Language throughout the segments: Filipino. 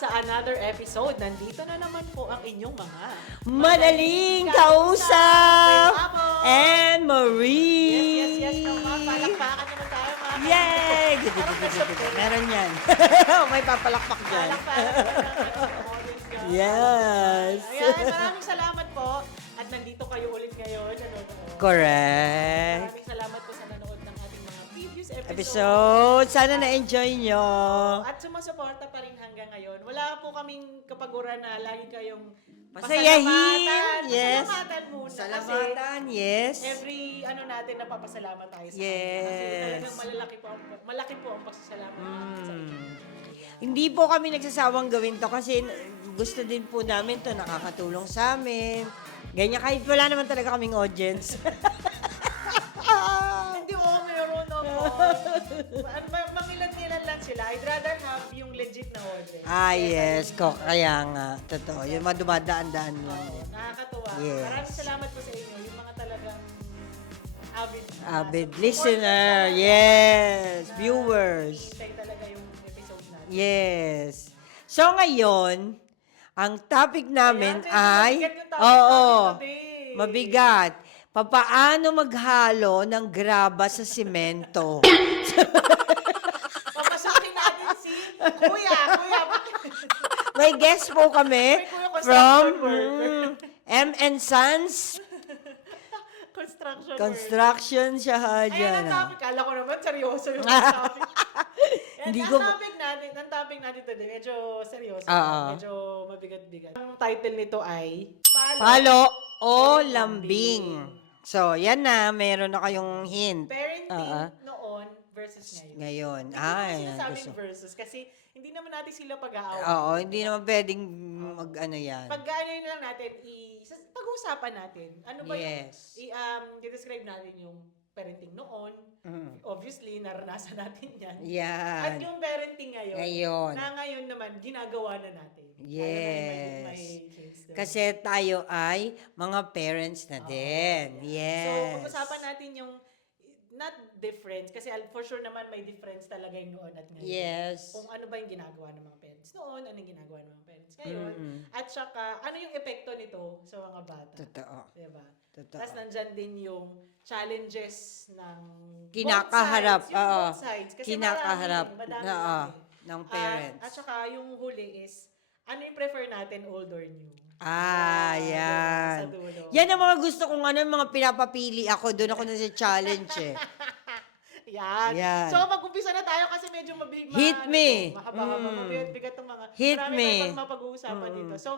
sa another episode. Nandito na naman po ang inyong mga Madaling Kausap! With Abo! And Marie! Yes. Palakpakan naman tayo mga Yay! kaibigan. Meron yan. May papalakpak dyan. Palakpakan naman ang ating audience nyo. Yes. Ayan, maraming salamat po. At nandito kayo ulit ngayon. Correct. Maraming salamat po sa nanood ng ating mga previous Episode. Sana na-enjoy nyo. At sumusuporta pa rin hanggang ngayon. Wala po kaming kapaguran na lagi kayong Pasayahin. Yes. Pasalamatan muna. Salamatan. Yes. Kasi every natin napapasalamat tayo sa Yes. kanya. Kasi talagang malaki po ang pasasalamat natin sa inyo. Hindi po kami nagsasawang gawin to kasi gusto din po namin to, nakakatulong sa amin. Ganyan, kahit wala naman talaga kaming audience. Hindi ko meron ako. Mangilan-ngilan lang sila. I'd rather have yung legit na audience. Yes. Kaya nga. Totoo. Yung madumadaan-daan lang. Nakakatuwa. Yes. Maraming salamat po sa inyo. Yung mga talagang Avid listener. Yes. Viewers. Hintay talaga yung episode natin. Yes. So ngayon, ang topic namin Ayan, ay... mabigat yung topic natin today. Mabigat. Papaano maghalo ng graba sa simento? Papasukin natin si Kuya. May guest po kami May kuya from construction worker. M& Sons Construction siya Ayan dyan. ang topic. Kala ko naman seryoso yung topic. Hindi Ang ko- topic natin today, medyo seryoso. Oo. Medyo mabigat-bigat. Ang title nito ay Palo o lambing. So, yan na. Meron na kayong hint. Parenting noon versus ngayon. Ngayon. Hindi naman Ayan. sinasabing versus kasi hindi naman natin sila pag-aaway. Oo, hindi naman pwedeng mag-ano yan. Pag-ano lang natin, pag-uusapan natin. Ano ba Yes. i-describe natin yung parenting noon. Mm. Obviously, naranasan natin yan. Yan. At yung parenting ngayon, Ngayon. na ngayon naman, ginagawa na natin. Yes. May kids din. Kasi tayo ay mga parents na din. Yes. So, pag-usapan natin yung not difference, kasi for sure naman may difference talaga yung noon at ngayon. Yes. Kung ano ba yung ginagawa ng mga parents noon, ano yung ginagawa ng mga parents ngayon, Mm. at saka ano yung epekto nito sa mga bata. Totoo. Diba? Totoo. Tapos nandyan din yung challenges ng Kinakaharap. both sides. Yung Oo. both sides. Kasi Kinakaharap. madami Oo. yan eh. Ng parents. At saka yung huli is, ano yung prefer natin, old or new? Yan. Sa dulo. Yan ang mga gusto kong ano, yung mga pinapapili ako. Doon ako na sa challenge eh. Yan. Yan. So, mag-umpisa na tayo kasi medyo Hit me. Mahaba-haba, mabigat itong mga, Hit marami me. tayong mapag-uusapan dito. So,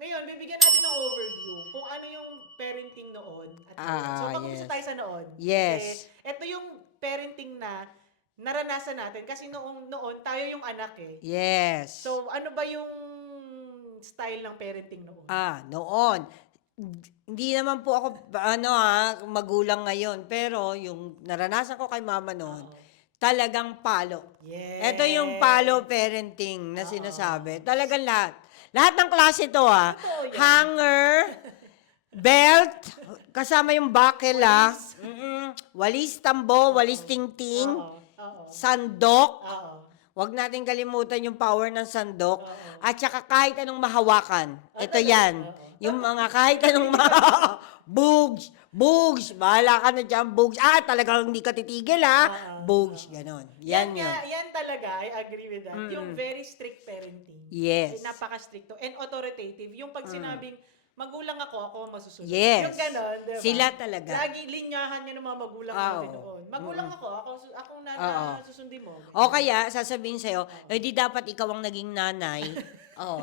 ngayon, bibigyan natin ng overview kung ano yung parenting noon at ngayon. So, mag-umpisa yes. tayo sa noon. Yes. Kasi, ito yung parenting na naranasan natin kasi noon tayo yung anak eh. Yes. So, ano ba yung style ng parenting noon? Noon. Hindi naman po ako, magulang ngayon. Pero yung naranasan ko kay mama noon, talagang palo. Yes. Ito yung palo parenting na sinasabi. Talagang lahat. Lahat ng klase to Totoo yan. Hanger, belt, kasama yung buckle walis tambo, walis tingting, Oo. sandok. Oo. Huwag natin kalimutan yung power ng sandok. At saka kahit anong mahawakan. Ito yan. Yung mga kahit anong bugs. Bahala ka na dyan, bugs. Talagang hindi ka titigil, bugs, ganon. Yan yun. Yan talaga, I agree with that. Yung very strict parenting. Yes. Napaka-stricto. And authoritative. Yung pag sinabing, magulang ako masusunod. Yes. Yung ganon, diba? Sila talaga. Lagi linyahan niya ng mga magulang natin noon. Magulang ako susundin mo. O kaya, sasabihin sa'yo, di dapat ikaw ang naging nanay.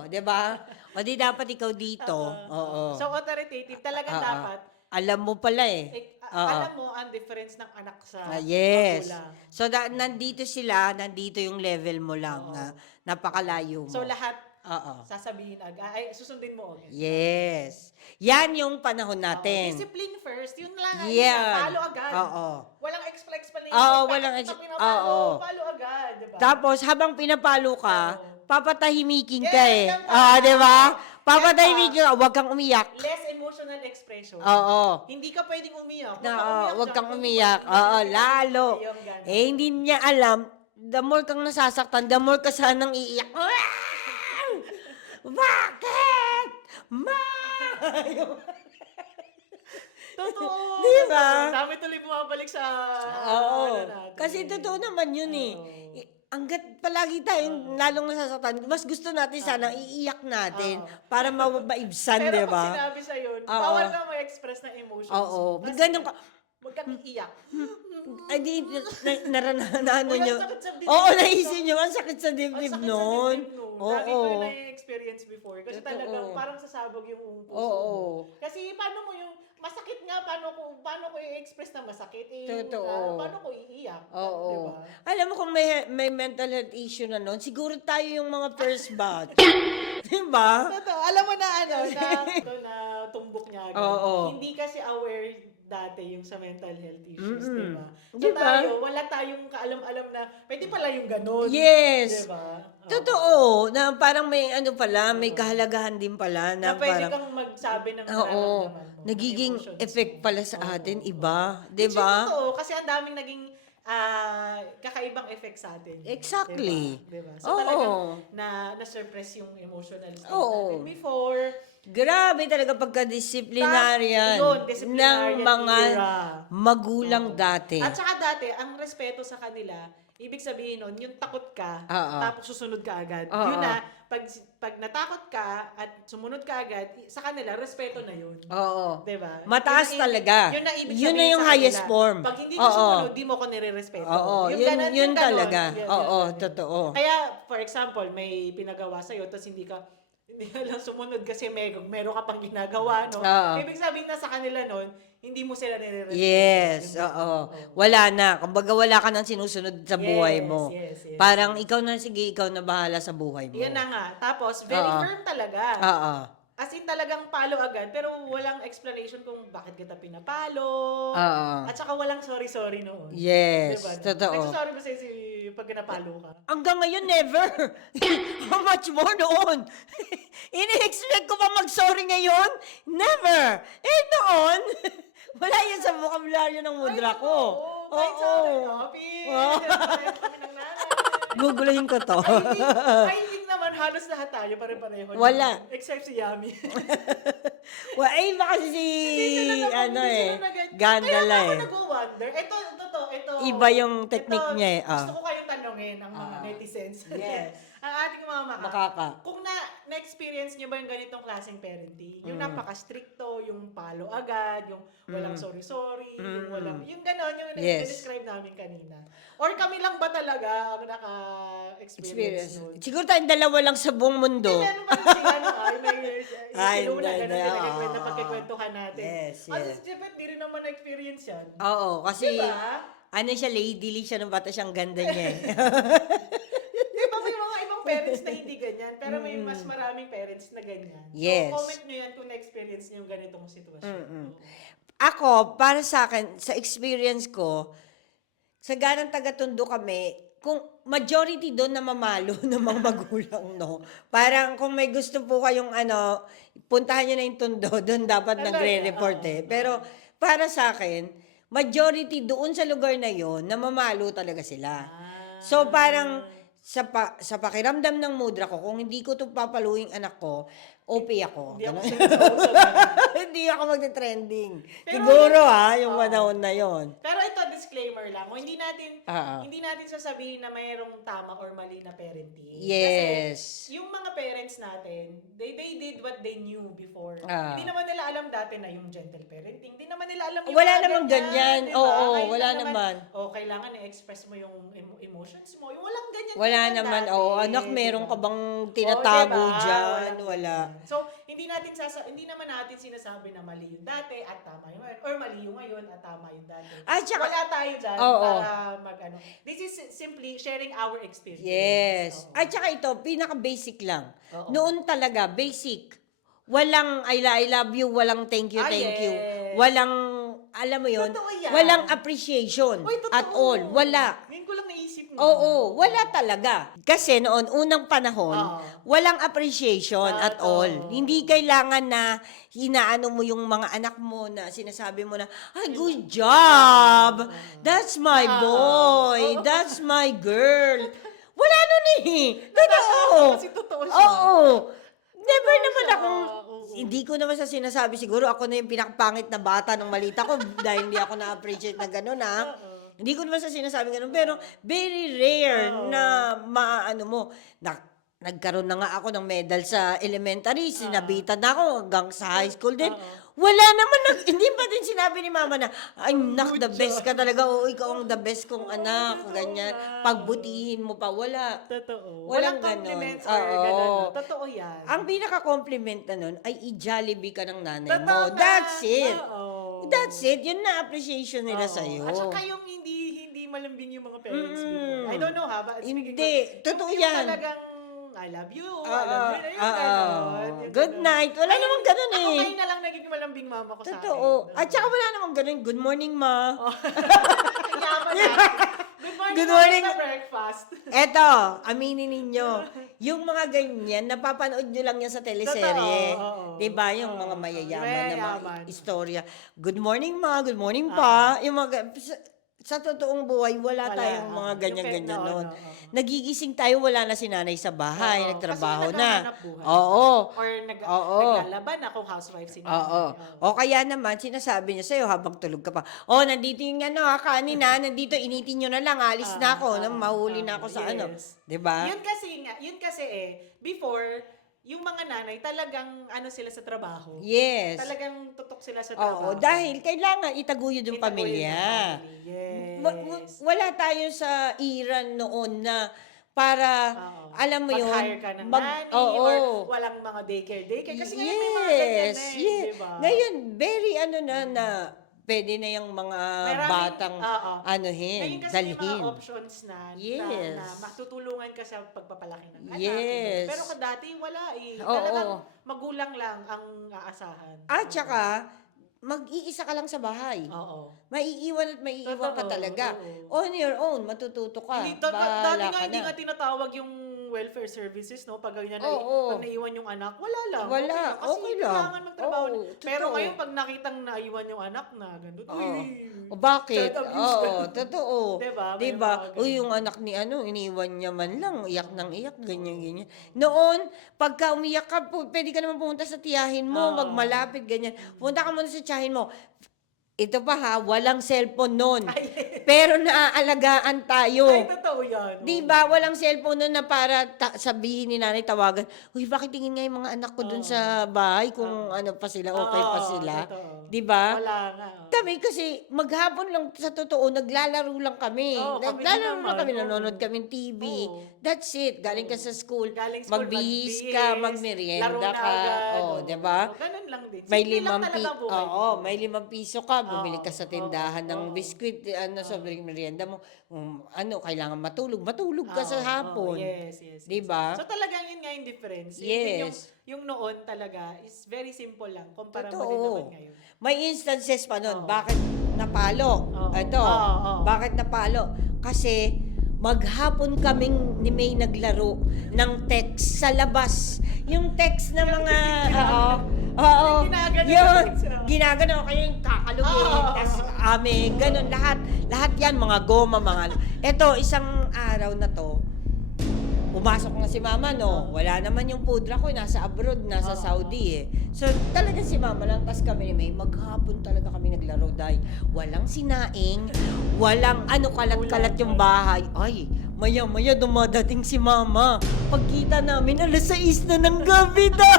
Di ba? O di dapat ikaw dito. Oo. So, authoritative. Talagang dapat, Alam mo pala eh. alam mo ang difference ng anak sa Yes. magulang. So, nandito sila, nandito yung level mo lang. Napakalayo mo. So, lahat Oo. sasabihin susundin mo agad. Yes. Yan yung panahon natin. Discipline first. Yun lang. Yan. Palo agad. Oo. Walang explanation. Walang Palo agad. Diba? Tapos, habang pinapalo ka, papatahimikin ka Yes, eh. yan pa. Di ba? Yan Papatahimikin ka, huwag kang umiyak. Less emotional expression. Oo. Hindi ka pwedeng umiyak. Huwag kang umiyak. Lalo. Hindi niya alam, the more kang nasasaktan, the more ka sanang iiyak. bakit? Ma! Totoo. Di ba? Dami tuloy bumabalik sa Oo. natin. Kasi totoo naman yun eh. Oo. Hanggat palagi tayong lalong nasasaktan, mas gusto natin sana iiyak natin para maibsan, Pero di pag ba? sinabi sa'yo, Oo. bawal ka ma-express ng emotions Oo. mo. Kasi Ganun ka. huwag kang iiyak. Ay, di, ano Uy, ang nyo. sakit sa dibdib. Oo, naisip nyo, ang sakit sa Ang dibdib sakit sa nun. dibdib nun. Oo. Dami ko yun na-experience before. Kasi Totoo. talagang parang sasabog yung puso Oo. mo. Kasi paano mo yung masakit nga, paano ko i-express na masakit? Totoo. Paano ko iiyak? Oo. Diba? Alam mo kung may mental health issue na noon, siguro tayo yung mga first batch. Di ba? Totoo. Alam mo na na tumbok niya agad. Oo. Hindi kasi aware dati yung sa mental health issues, Mm-mm. di ba? So Di ba? tayo, wala tayong kaalam-alam na pwede pala yung ganun. Yes. Di ba? Totoo. Na parang may ano pala, may kahalagahan din pala. Na Na pwede parang, kang magsabi ng oo. nararamdaman mo. Nagiging ng emotions effect mo. pala sa Oo, atin, oo. iba. Di Which is ba? totoo, kasi ang daming naging kakaibang effect sa atin. Exactly. Diba? So Oo. talagang na-suppress yung emotional state Oo. natin before. Grabe talaga pagka-disciplinaryan Yun, ng disciplinarian mga era. magulang Oo. dati. At saka dati, ang respeto sa kanila, ibig sabihin nun, yung takot ka, Oo. tapos susunod ka agad. Oo. Yun na, pag natakot ka at sumunod ka agad, sa kanila, respeto na yun. Oo. Diba? Mataas Yun na talaga. Yun na ibig Yun na sabihin yung sa highest kanila. form. Pag hindi ka Oo. sumunod, di mo ko nire-respeto. Oo, Yung yun, ganon, yun yung ganon. talaga. Oo, Ganon. totoo. Kaya, for example, may pinagawa sa'yo, tapos hindi ka lang sumunod kasi meron ka pang ginagawa, no? Oo. Ibig sabihin na sa kanila nun, hindi mo sila nire-respeto. Yes, Yung oo. ganon. Wala na. Kumbaga wala ka nang sinusunod sa buhay mo. Yes. Parang ikaw na, sige, ikaw na bahala sa buhay mo. Yan na nga. Tapos, very Oo. firm talaga. Oo. As in talagang palo agad, pero walang explanation kung bakit kita pinapalo. Oo. At saka walang sorry noon. Yes, Diba? totoo. Nagsasorry ba sa'yo pag napalo ka? Hanggang ngayon, never. How much more noon? Ini-expect ko pa mag-sorry ngayon? Never. Eh, noon, wala yan sa vocabulary ng mudra ko. Oo. Kahit sa akin, Pin. Pareho kami ng nanay. Gugulayin ko to. I think naman halos lahat tayo pare-pareho. Wala. Except si Yami. Well, eh, baka si, Gandala Kaya eh. ako nag-wonder. Ito. Iba yung technique niya eh. Gusto ko kayong tanongin ang mga netizens. Yes. Ang ating mga Makaka. Kung na-experience niyo ba yung ganitong klaseng parenting? Yung napaka-stricto, yung palo agad, yung walang sorry, yung gano'n, yung Yes. describe namin kanina. Or kami lang ba talaga ang naka-experience nun? Siguro tayong dalawa lang sa buong mundo. Meron pa rin sila, Ay, may siluna, hindi, ganun, oo. pagkikwentuhan natin. Yes. Siyempre, di rin naman na-experience yan. Oo, kasi, Diba? ano siya, ladily siya nung bata siyang ganda niya eh. Di ba may mga ibang parents na hindi ganyan, pero may mas maraming parents na ganyan. Yes. So, comment nyo yan kung na-experience nyo yung ganitong sitwasyon. Ako, para sa akin, sa experience ko, sa ganang taga-Tondo kami, kung majority doon na mamalo ng mga magulang, no? Parang kung may gusto po kayong puntahan nyo na yung Tondo, doon dapat Talaga? nagre-report eh. Pero para sa akin, majority doon sa lugar na yon na mamalo talaga sila. So parang sa pakiramdam ng mudra ko, kung hindi ko ito papaluing anak ko, OP ako. Hindi ako Ganun. seryoso. Hindi ako magte-trending. Pero Siguro yung panahon na yon. Pero ito, disclaimer lang. Hindi Oo. natin sasabihin na mayroong tama or mali na parenting. Yes. Kasi yung mga parents natin, they did what they knew before. Ah. Hindi naman nila alam dati na yung gentle parenting. Hindi naman nila alam yung Wala mga namang ganyan. diba? Oo, Kahit wala lang naman. kailangan i-express mo yung emotions mo. Yung walang ganyan. Wala naman. dati, Oo, anak, meron diba? ka bang tinatago diba? dyan? Walang Wala. ganyan. So, hindi naman natin sinasabi na mali yung dati at tama yung ngayon. Or mali yung ngayon at tama yung dati. At saka, Wala tayo dyan Oo. para This is simply sharing our experience. yes. Oo. At saka ito, pinaka-basic lang. Oo. Noon talaga, basic. Walang I love you, walang thank you, thank you. Yes. Walang, alam mo yun, Totoo yan. walang appreciation Uy, totoo. at all. Wala. Ngayon ko lang naisip mo. Oo, wala talaga. Kasi noon, unang panahon, Oo. walang appreciation at Totoo. all. Hindi kailangan na hinaano mo yung mga anak mo na sinasabi mo na, ay, good job! That's my boy! That's my girl! Wala nun eh! Totoo! Kasi totoo siya. Oo! Never Totoo naman siya. akong, Oo. hindi ko naman sa sinasabi, siguro ako na yung pinakapangit na bata nung malita ko dahil hindi ako na-appreciate na gano'n, ha. Oo. Hindi ko naman sa sinasabi gano'n, pero very rare Oo. na maano mo, nagkaroon na nga ako ng medal sa elementary, sinabitan na ako hanggang sa high school din. Oo. Wala naman, hindi pa din sinabi ni mama na, ay, nak, the good best ka job. talaga, oo, ikaw ang the best kong Oo, anak, totoo ganyan. nga. Pagbutihin mo pa, wala. Totoo. Walang Walang ganon. compliments or Oo. gano'n. No? Totoo yan. Ang pinaka-compliment na nun ay i-Jollibee ka ng nanay Totoo mo. nga. That's it. Oo. That's it. Yun na appreciation nila Oo. sa'yo. At saka yung hindi malambing yung mga parents before. Mm. I don't know ha, but speaking Hindi. of, Totoo yung yan. talagang, I love you, Oo. alam mo yun, yung Oo. ganon. Yung Good ganon. night. Wala Ayun, namang ganon Ako eh. ngayon na lang naging malambing mama ko sa akin. Totoo. At saka wala namang ganun. Good morning, ma. Oh. Yaman na. Good morning, Good morning. sa breakfast. Eto, aminin ninyo, yung mga ganyan, napapanood nyo lang yan sa teleserye. Totoo, oo. Diba? Yung Oo, mga mayayaman na mga mayayaman. istorya. Good morning, ma. Good morning, pa. Yung mga, sa totoong buhay, wala tayong mga Yung ganyan-ganyan no, nun. no, oo. Nagigising tayo, wala na si nanay sa bahay, Oo, nagtrabaho kasi na. naghahanap buhay. Oo. Or Oo. naglalaban na kung housewife si nanay. Oo. O kaya naman, sinasabi niya sa'yo habang tulog ka pa, nandito yung kanin nandito, initin nyo na lang, alis na ako, mahuli na ako sa ano. Yes. Diba? Yun kasi before, yung mga nanay talagang sila sa trabaho. Yes. Talagang tutok sila sa Oo, trabaho. dahil kailangan itaguyod yung Itaguyod pamilya. ng family. Yes. Wala tayo sa era noon na para, Oo. alam mo yun, Mag-hire ka ng nanny oo. or walang mga daycare. Kasi ngayon may mga ganyan na Yes. diba? Ngayon, very na pwede na yung mga Maraming- batang oo. anuhin, Ngayon kasi may dalhin. mga options na, Yes. na matutulungan ka sa pagpapalaki ng anak. Yes. Pero dati wala eh. Oo. Talagang magulang lang ang aasahan. At saka, mag-iisa ka lang sa bahay. Oo. Maiiwan at maiiwan ka Totoo, talaga. oo. On your own, matututo ka. Dati Bahala nga ka hindi na. nga tinatawag yung welfare services, no? Pag ganyan Oo. pag naiwan yung anak, wala lang. Wala, Okay lang. Kasi okay lang. kailangan magtrabaho. Oo, Pero totoo. ngayon, pag nakitang naiwan yung anak na, ganun, Oo. uy. O bakit? Child abuse Oo, ka. totoo. Diba? May Diba? mga ganun. Uy, yung anak ni iniwan niya man lang, iyak nang iyak, ganyan. Noon, pagka umiyak ka, pwede ka naman pumunta sa tiyahin mo, Oo. magmalapit, ganyan. Punta ka muna sa tiyahin mo. Ito pa ha, walang cellphone noon. Ay, Pero naaalagaan tayo. ay, totoo yan. Di ba? Walang cellphone nun na para sabihin ni nanay, tawagan, uy, bakit tingin nga yung mga anak ko dun sa bahay kung ano pa sila, okay pa Oo, sila. totoo. Di ba? Wala nga. Kami kasi maghapon lang sa totoo, naglalaro lang kami. Oo, kami Naglalaro din lang naman, kami, oo. nanonood kami ng TV. Oo. That's it. Galing ka sa school, Galing school, magbihis magbihis, ka, laro magmerienda na ka. agad. Oh, Oo. 'di ba? Ganun lang din. May Simple lang 5 talaga ang buhay Oo, dito. may 5 piso ka, bumili ka sa Oo, tindahan ng oo. biskwit, sobrang merienda mo. Kailangan matulog ka sa Oo, hapon. yes, yes. Di ba? So talagang yun nga yung difference. Yes. Yung noon talaga is very simple lang kumpara mo din Totoo. naman ngayon. May instances pa nun, Oo. bakit napalo? Oo. Ito, Oo. bakit napalo? Kasi maghapon kaming ni May naglaro ng text sa labas. Yung text na mga, oo, Yung ginagano yun, yung text, oo. ginagano kayo yung kakalugin, Oo. tas ganun, lahat yan, mga goma, eto, isang araw na to, pumasok na si mama, no? Wala naman yung pudra ko, nasa abroad, nasa Oo. Saudi eh. So, talaga si mama lang, tas kami ni May, maghapon talaga kami naglaro dahil walang sinaing, walang kalat-kalat yung bahay. Ay, maya-maya dumadating si mama. Pagkita namin, 6:00 na ng gabi na.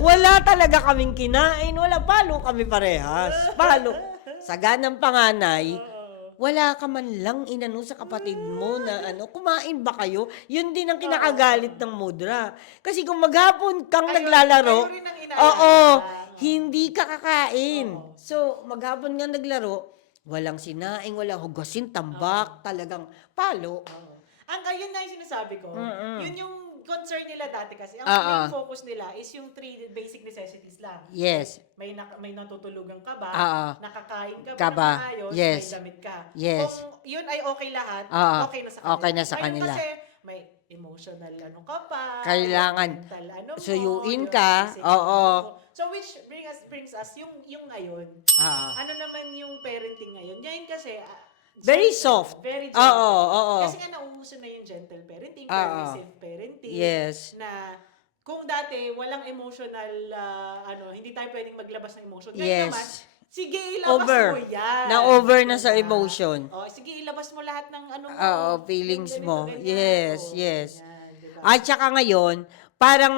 Wala talaga kaming kinain, palo kami parehas. Palo. Sa ganang panganay, wala ka man lang inano sa kapatid mo na kumain ba kayo? Yun din ang kinakagalit ng mudra. Kasi kung maghapon kang naglalaro, kayo rin ang inaalala. oo, hindi ka kakain. Oo. So, maghapon nga naglaro, walang sinaing, walang hugasin, tambak, talagang palo. Oo. Yun na yung sinasabi ko. Yun yung concern nila dati kasi. Ang Oo. main focus nila is yung 3 basic necessities lang. Yes. May natutulugan ka ba? Oo. Nakakain ka ba Ka ba? ng maayos? Yes. May damit ka? Yes. Kung yun ay okay lahat, Oo. okay na sa kanila. Okay na sa Ngayon kanila. kasi may emotional ka pa. Kailangan mental mo, suyuin yung ka. physical Oo. mo. So which brings us yung ngayon. Ah. Ano naman yung parenting ngayon? Ngayon kasi Very soft. Very Oo, gentle. oo. Kasi nga nauuso na yung gentle parenting, Oo. permissive parenting. Yes. Na kung dati walang emotional, hindi tayo pwedeng maglabas ng emotion. Ngayon naman, Yes. sige ilabas Over. mo yan. Na-over na Diba? sa emotion. Oh, sige ilabas mo lahat ng ano mo. Oo, yung feelings ganito, mo. ganyan. Yes, Oh, yes. ganyan, diba? At saka ngayon, parang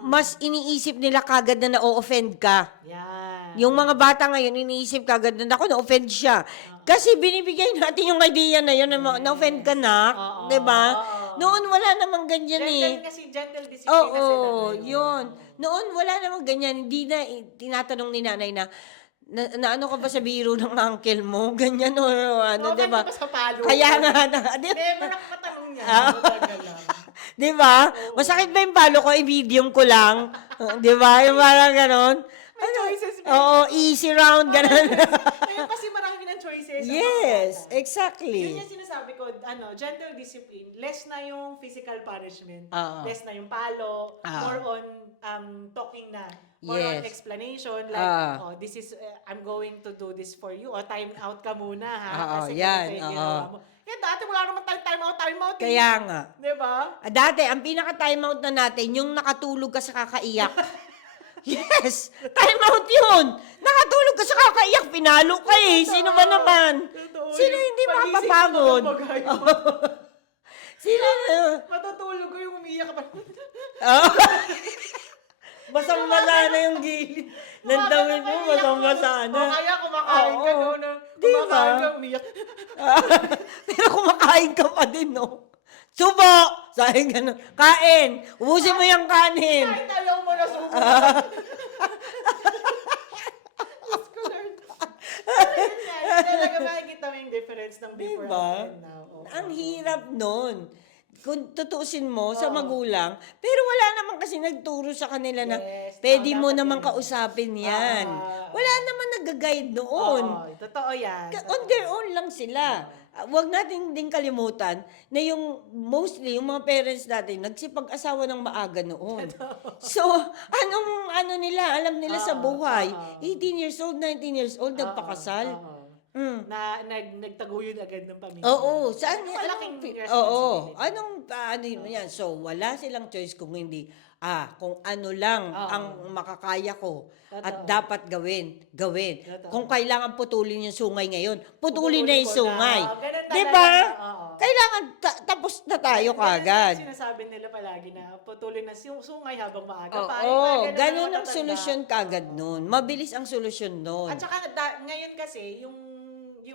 mas iniisip nila kagad na na-offend ka. Yan. Yung mga bata ngayon, iniisip kagad na, ako, na-offend siya. Kasi binibigay natin yung idea na yun, na-offend ka na, Oo, di ba? oo. Noon, wala namang ganyan Gentle eh. kasi, gentle discipline Oo, na sila ngayon. yun. Noon, wala namang ganyan. Hindi na, tinatanong ni nanay na ano ka ba sa biro ng uncle mo? Ganyan o ano, Okay di ba? ka ba sa palo? Kaya nga, di Never ako matanong niya. Talaga lang. Di ba? Masakit ba yung palo ko? I-medium ko lang. Di ba? Yung parang ganon. May choices ba? Oo, easy round, ganon. Ngayon kasi marami ng choices. ang mga Yes, bata. exactly. Yun yung sinasabi ko, gentle discipline, less na yung physical punishment, Oo. less na yung palo, Oo. more on talking na, more on Yes. explanation, like, this is, I'm going to do this for you, time out ka muna, ha? Oo, Kasi yan, ganito yung oo. ginawa mo. Yan, dati wala naman tayong time out. Kaya nga. Di ba? Dati, ang pinaka-timeout na natin, yung nakatulog ka sa kakaiyak. Yes! Timeout yun! Nakatulog ka sa kakaiyak, pinalo ka eh. Sino ba naman? Totoo. Sino hindi Pagising ko makapapagod? na bagay. Sino na? Matutulog ko yung umiyak ka pa. Oh. Basang-basa na yung gilid. Nandawin mo, basang-basa na. O kaya kumakain ka Oo. doon. Di Kumakain ba? ka, umiyak. Pero kumakain ka pa din, no? Subo! Sabi gano'n. Kain! Ubusin mo yung kanin! Kahit ayaw mo na subo. Diyos ko, Lord. Talaga makikita mo yung difference ng before Diba? and now. Oo. Ang hirap nun. Kung tutuusin mo sa Oo. magulang, pero wala naman kasi nagturo sa kanila na Yes. pwede mo Dapat naman yun. kausapin yan. Wala naman nag-guide noon. Oo, totoo yan. On their own lang sila. Huwag natin din kalimutan na yung mostly, yung mga parents natin, nagsipag-asawa ng maaga noon. So, ano nila, alam nila sa buhay. 18 years old, 19 years old, nagpakasal. Oo. Mm. Na nagtaguyod agad ng pamilya. Oo, saan Malaking Oo, responsibility. ano yun yan? So, wala silang choice kung hindi, kung ano lang Oo. ang makakaya ko at Totoo. dapat gawin. Totoo. Kung kailangan putulin yung sungay ngayon, putulin na yung ko na. sungay. Ganun Di talaga. ba? Oo. Kailangan, tapos na tayo Ganun kagad. yung sinasabi nila palagi na putulin na sungay habang maaga pa. Oo, Yung mga ganun ang matatanda. solusyon kagad nun. Mabilis ang solusyon nun. At saka ngayon kasi, yung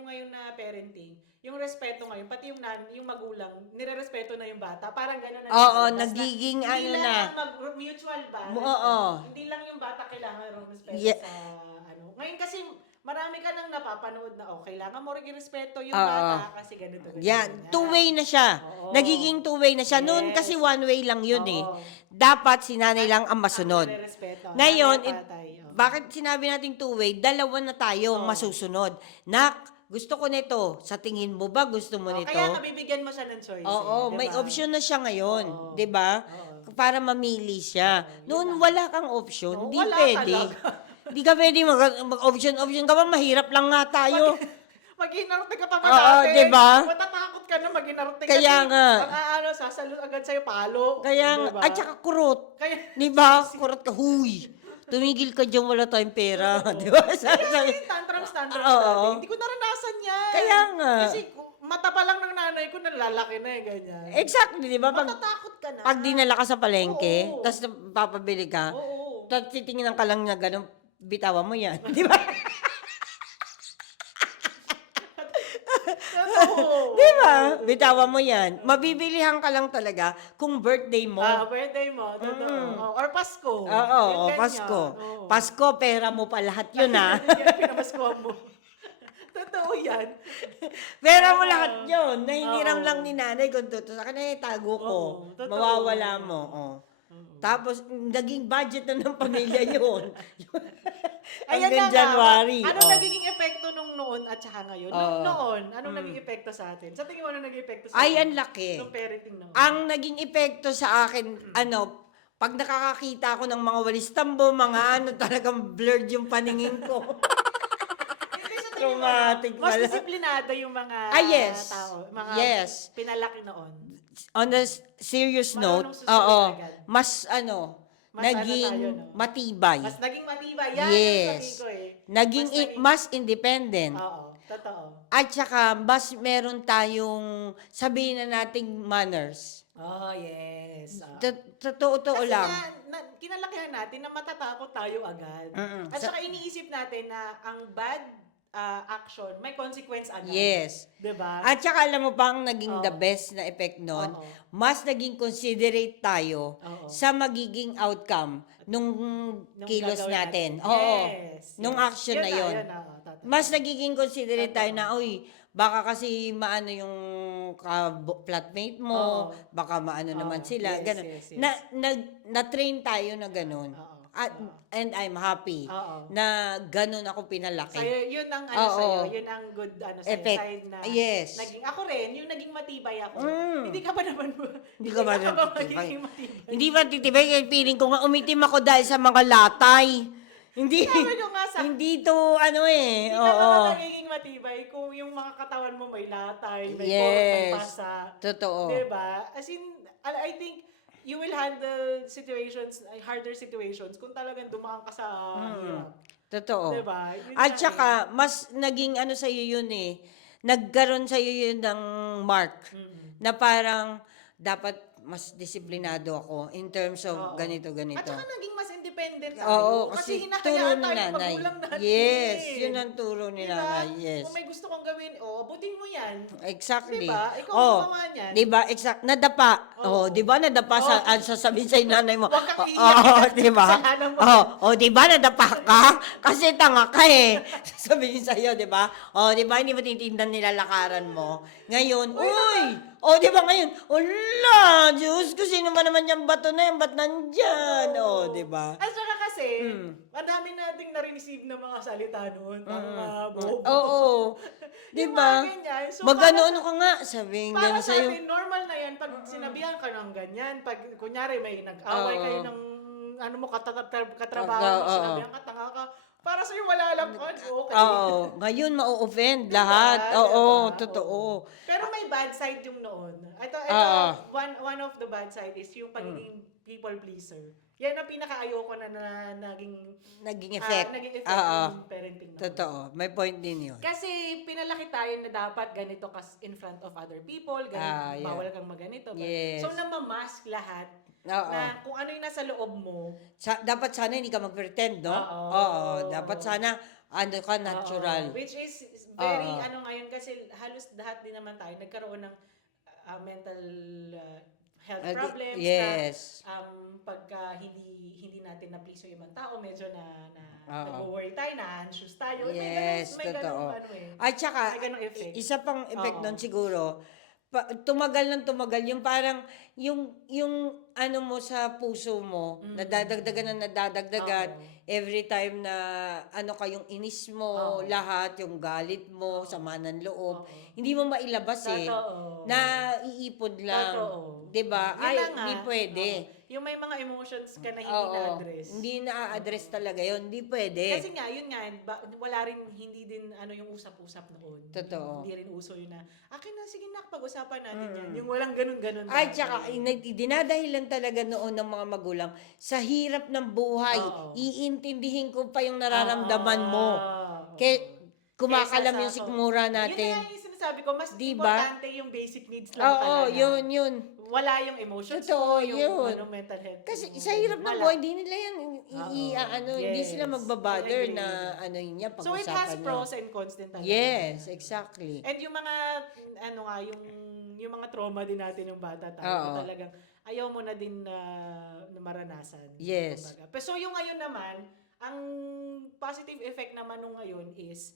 ngayon na parenting, yung respeto ngayon, pati yung magulang, nire-respeto na yung bata. Parang gano'n na. Oo, nilabas nagiging na, ano hindi na. lang mutual ba? Oo. Hindi lang yung bata kailangan ng respeto Yeah. sa ano. Ngayon kasi, marami ka nang napapanood na, kailangan mo rin respeto yung Oo. bata kasi ganito. Yan, two-way na siya. Oo. Nagiging two-way na siya. Noon Yes. kasi one-way lang yun eh. Oo. Dapat si nanay lang ang masunod. Nire-respeto. Ngayon, Nanay, tatay, oo. bakit sinabi nating two-way? Dalawa na tayo masusunod. Nak, gusto ko nito. Sa tingin mo ba gusto mo nito? Kaya nga bibigyan mo siya ng choice. Oo, eh, may diba? option na siya ngayon, Oo. 'di ba? Oo. Para mamili siya. Noon wala kang option, Oo, di wala pwede. talaga. Di ka pwede mag-option ka ba? Mahirap lang nga tayo. Mag-inarte ka pa Oo, dati. diba? Matatakot ka na mag-inarte Kaya kasi nga. ang sasalot agad sa'yo palo. Kaya diba? at saka kurot. Kaya, 'Di ba? Kurot ka, huy. Tumigil ka diyan, wala tayong pera, 'di ba? yung tantrums Oo. dati. Hindi ko naranasan yan. Kaya nga. Kasi mata pa lang ng nanay ko, nalalaki na ganyan. Exactly, 'di ba? Matatakot ka na. Pag dinala ka sa palengke, Oo. tapos papabili ka, Oo. tapos titingnan ka lang niya ganun, bitawan mo 'yan, 'di ba? Totoo. Di ba? Bitawan mo yan. Mabibilihan ka lang talaga kung birthday mo. Birthday mo. Totoo. Oh, or Pasko. Oo, Yung ganyan. Pasko. Oo. Pasko, pera mo pa lahat yun ah. Yan, pinamaskuhan mo. Totoo yan. Pera mo lahat yun. Nahingiram Oo. lang ni nanay kung tuto. Sa kanya tago ko. Oo, totoo. Mawawala mo. Oh. Tapos, naging budget na ng pamilya yun. Ayan Hanggang na nga. January. Anong oh. nagiging epekto nung noon at saka ngayon? Oo. Nung noon, anong naging epekto sa atin? Sa tingin mo, anong naging epekto sa Ay, atin? ang laki. Nung parenting noon. Ang naging epekto sa akin, pag nakakakita ako ng mga walis tambo, mga talagang blurred yung paningin ko. Hindi, sa tingin Traumatic mas pala. disiplinado yung mga Yes. tao, mga Yes. pinalaki noon. On a serious note, Marunong susunod agad. mas Mas naging tayo, no? matibay. Mas naging matibay. Yan ang Yes. sabi ko eh. Naging mas independent. Oo, totoo. At saka, mas meron tayong, sabihin na nating manners. Oh, yes. Totoo Kasi lang. kinalakihan natin na matatakot tayo agad. Mm-mm. At saka iniisip natin na ang bad action, may consequence agad. Yes. Diba? At saka alam mo pa ang naging the best na effect nun, Oo. mas naging considerate tayo Oo. sa magiging outcome nung kilos gagawin natin. natin. Oo. Yes, Nung yes. action na yun. Oo, totoo. Mas nagiging considerate tayo Totoo. na, uy, baka kasi maano yung flatmate mo, Oo. baka maano naman Oo. sila, Yes, ganun. yes, yes. Na-train tayo na ganun. Oo. And I'm happy Oo. na ganun ako pinalaki. Sa'yo, yun ang Oo. sa'yo, yun ang good sa'yo, Effect. side na Yes. naging, ako rin, yung naging matibay ako. Mm. Hindi ka ba naman, Hindi ka ba ba matibay? magiging matibay? Hindi ba titibay? Kaya feeling ko nga umitim ako dahil sa mga latay. Hindi. Sabi ko nga Hindi to Hindi ka Oo. naman nagiging matibay kung yung mga katawan mo may latay, may korot, may Yes. pasa. Totoo. Diba? As in, I think, you will handle situations, harder situations, kung talagang dumaan ka sa hirap. Totoo. Diba? Yun At lang saka, mas naging sa'yo yun eh. Nagkaroon sa'yo yun ng mark. Na parang, dapat mas disiplinado ako in terms of Oo. ganito. At saka naging mas independent tayo. Oo, kasi turo hinahayaan ni tayo ng nanay. magulang natin. Yes, yun ang turo ni Diba? nanay. Yes. Kung may gusto kong gawin, abutin mo yan. Exactly. Diba? Ikaw gumawa niyan. Diba? Nadapa. Oo. Diba? Nadapa sa sasabihin sa nanay mo. Huwag kang iiyak. Diba? Kasalanan mo. Diba? Nadapa ka? Kasi tanga ka eh. Sasabihin sa'yo, diba? Diba? Hindi mo titindan nila lakaran mo. Ngayon, diba ngayon? Wala, Diyos ko, sino ba naman yung bato na yan? Ba't nandyan? Diba? At saka kasi, ang dami nating na-receive na mga salita noon. Mga bobo. Oo. Yung Diba? mga ganyan. So, Magano ka nga? Sabihin para gano'n sa sa'yo. atin, normal na yan pag sinabihan ka ng ganyan. Pag, kunyari, may nag-away Oo. kayo ng katrabaho, Oo. sinabihan ka, tanga ka. Para sa'yo, wala lang ka. Okay. Oo. Ngayon, ma-offend lahat. Diba? Oo, Diba? totoo. Pero may bad side yung noon. Ito one of the bad side is yung pagiging people pleaser. Yan ang pinaka-ayoko na naging Naging effect. naging effect Oo. ng parenting noon. Totoo. May point din yun. Kasi pinalaki tayo na dapat ganito kas in front of other people, Yeah. bawal kang maganito. Yes. So namamask lahat Oo. na kung ano yung nasa loob mo. Dapat sana hindi ka mag-pretend, no? Oo. Dapat sana, ka, natural. Which is very, Oo. ngayon kasi halos lahat din naman tayo nagkaroon ng mental health problems. Yes. Na, pagka hindi natin na-please yung ibang tao, medyo Oo. nag-worry tayo, na-anxious tayo. Yes, may totoo. ganun, At saka, may ganung effect. isa pang effect Oo. nun siguro, tumagal ng tumagal, yung parang, yung mo sa puso mo, nadadagdagan na nadadagdagan, Oo. every time na, kayong inis mo, Oo. lahat, yung galit mo, sama ng loob, Oo. hindi mo mailabas eh. Totoo. Na iipon lang. Totoo. 'Di ba? Yun Ay, na nga. hindi pwede. Yung may mga emotions ka na hindi Oo. na-address. Hindi na-address talaga 'yon. Hindi pwede. Kasi nga, yun nga, wala rin, hindi din yung usap-usap noon. Totoo. Hindi rin uso yun na, akin na, sige na, pag-usapan natin yan. Yung walang ganun-ganun. Ay, tsaka, dinadahilan talaga noon ng mga magulang, sa hirap ng buhay, Oo. iintindihin ko pa yung nararamdaman mo. Kaya, kumakalam yung sikmura Yun natin. nga yung sinasabi ko, mas Diba? importante yung basic needs lang Oo, talaga. yun. Wala yung emotions Totoo, mo, yung yun. mental health. Kasi mo. sa hirap ng Wala. buhay, hindi nila yan, hindi Yes. sila magbabother I agree. na, yun yan, So it pag-usapan has niya. pros and cons din talaga. Yes, exactly. And yung mga, yung mga trauma din natin ng bata tayo, Oo. na talagang ayaw mo na din na maranasan. Yes. Kumbaga. Pero so yung ngayon naman, ang positive effect naman nung ngayon is,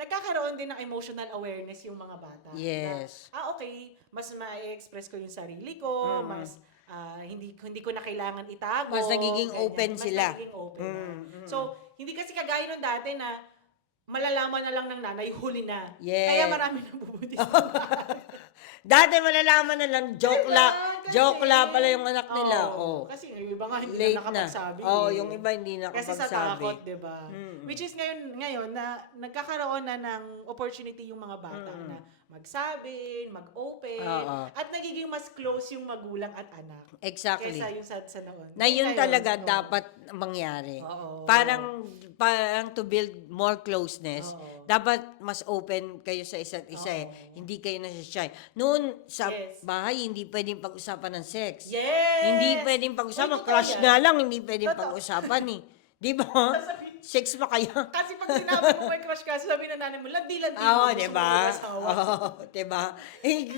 nagkakaroon din ng emotional awareness yung mga bata. Yes. Na, okay, mas ma-express ko yung sarili ko, mas hindi ko na kailangan itago. Mas nagiging ganyan. open Mas sila. nagiging open na. So, hindi kasi kagaya nung dati na malalaman na lang ng nanay, huli na. Yes. Kaya marami nang bubuntis. Dati malalaman na lang, joke Diba? lang. Joke lang pala yung anak nila. Oh. Kasi yung iba nga hindi Late na nakapagsabi. na. eh. Yung iba hindi Kasi sa nakapagsabi. takot, di ba? Which is ngayon na nagkakaroon na ng opportunity yung mga bata na magsabi, mag-open, Oo. at nagiging mas close yung magulang at anak. Exactly. Kesa yung sa noon. Na yun Ngayon, talaga oo. dapat mangyari. Oo. Parang to build more closeness. Oo. Dapat mas open kayo sa isa't isa eh. Hindi kayo shy. Noon sa Yes. bahay, hindi pwedeng pag-usapan ng sex. Yes! Hindi pwedeng pag-usapan. Uy, totoo Crush yan. nga lang, hindi pwedeng Totoo. pag-usapan eh. Di ba? Sasabihin- Sex pa kaya? Kasi pag sinabi mo may crush ka, sabi na nanay mo, landi-landi mo. Oo, gusto di mo ba? mag-asawa. Oo, di ba?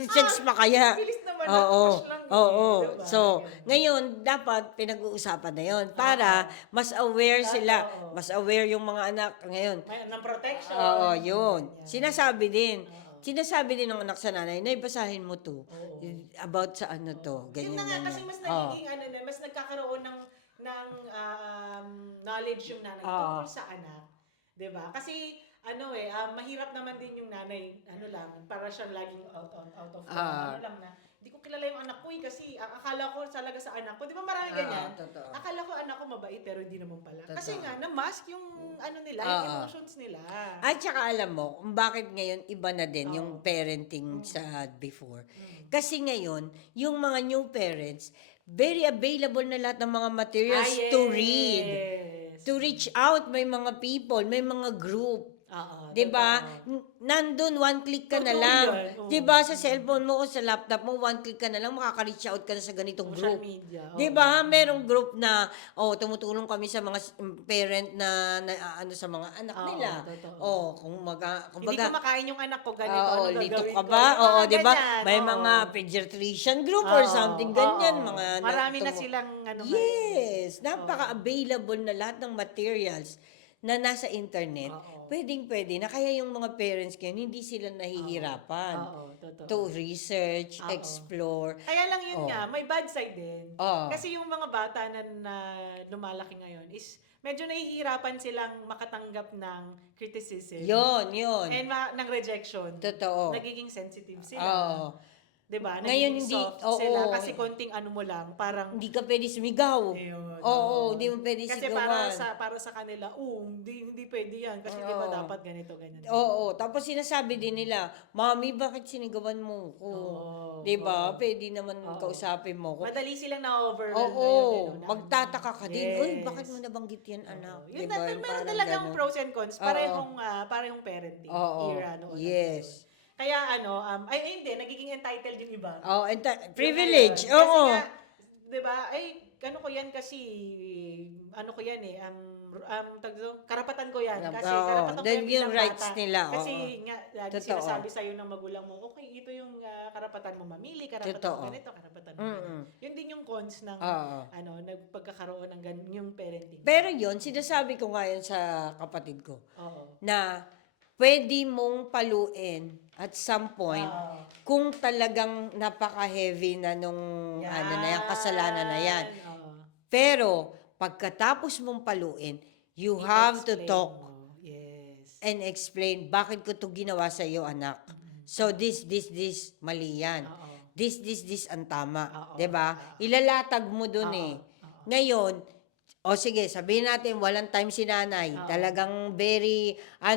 Sex pa kaya? Bilis naman na, Oo, crush lang eh, oo. diba? So, ngayon, dapat pinag-uusapan na yon para mas aware sila. Oo. Mas aware yung mga anak ngayon. May ng protection. Oo, yun. Ganyan. Sinasabi din. Sinasabi din ng anak sa nanay, Nay, basahin mo to. Oo. About sa ano to. Yun Ganyan, na nga, ganyan. kasi mas nagiging mas nagkakaroon ng knowledge yung nanay tungkol sa anak. 'Di ba? Kasi mahirap naman din yung nanay, para siyang laging out of lang na. Hindi ko kilala yung anak ko kasi akala ko talaga sa anak ko. 'Di ba marami ganyan? Totoo. Akala ko anak ko mabait pero hindi naman pala. Totoo. Kasi nga na-mask yung nila, yung emotions nila. At saka alam mo, kung bakit ngayon iba na din yung parenting sa before. Kasi ngayon, yung mga new parents, very available na lahat ng mga materials to read. To reach out, may mga people, may mga group. Oo. 'Di ba? Nandun, one click ka na Totoo lang. yan, oo. 'Di ba sa cellphone mo o sa laptop mo, one click ka na lang, makaka-reach out ka na sa ganitong Social group. media, oo. 'Di ba? Merong group na tumutulong kami sa mga parent na sa mga anak Oo, nila. totoo. Kung Hindi ko makain yung anak ko ganito, Oo, ano lito gagawin ka ko? ba? Yung Oo, mga 'di ba? ganyan, May oo. mga pediatrician group or Oo, something ganyan, oo. mga Marami na silang Yes, napaka-available na lahat ng materials na nasa internet. Oo. Pwedeng-pwede na kaya yung mga parents ngayon hindi sila nahihirapan Oo, totoo. to research, Oo. explore. Kaya lang yun nga, may bad side din. Oo. Kasi yung mga bata na lumalaki ngayon is medyo nahihirapan silang makatanggap ng criticism. Yun. And ng rejection. Totoo. Nagiging sensitive sila. Oo. 'Di ba? Ngayon, Nagiging hindi- soft oo. sila kasi konting mo lang, parang Hindi ka pwede sumigaw. Ayun, Oo, hindi mo pwede kasi sigawan. para sa kanila, hindi pwede yan kasi 'di ba dapat ganito ganyan. Oo, tapos sinasabi din nila, Mami, bakit sinigawan mo ko? Oo, 'Di ba? Pwede naman kausapin mo ko. Madali silang na-overwhelm Oo, ngayon, magtataka ka din. Yes. Uy, bakit mo nabanggit yan, anak? Yun 'Di ba? meron Parang talagang ganun. pros and cons. Parehong parenting Oo. era noon. at Yes. ngayon. Kaya hindi, nagiging entitled yung iba. Oh, Yung privilege. ngayon. Kasi Oo. nga, 'di ba? Ko yan kasi ko yan karapatan ko yan kasi Oo. karapatan ko Then yan bilang yung rights bata. nila, Kasi oo. nga lagi Totoo. sinasabi sa ng magulang mo, okay, ito yung karapatan mo mamili, karapatan Totoo. mo ganito, karapatan mo. ganito. Yun din yung cons ng Oo. nagpagkakaroon ng yung parenting. Pero yun, sinasabi ko nga yun sa kapatid ko, Oo. na pwede mong paluin at some point Oo. kung talagang napaka-heavy na nung yung kasalanan na yan. Oo. Pero pagkatapos mong paluin, you have to I-explain talk mo. Yes. and explain bakit ko to ginawa sa iyo, anak. So this mali yan. Oo. This ang tama, Oo. 'di ba? Ilalatag mo dun Oo. eh. Oo. Ngayon, sige, sabihin natin walang time si nanay. Oo. Talagang very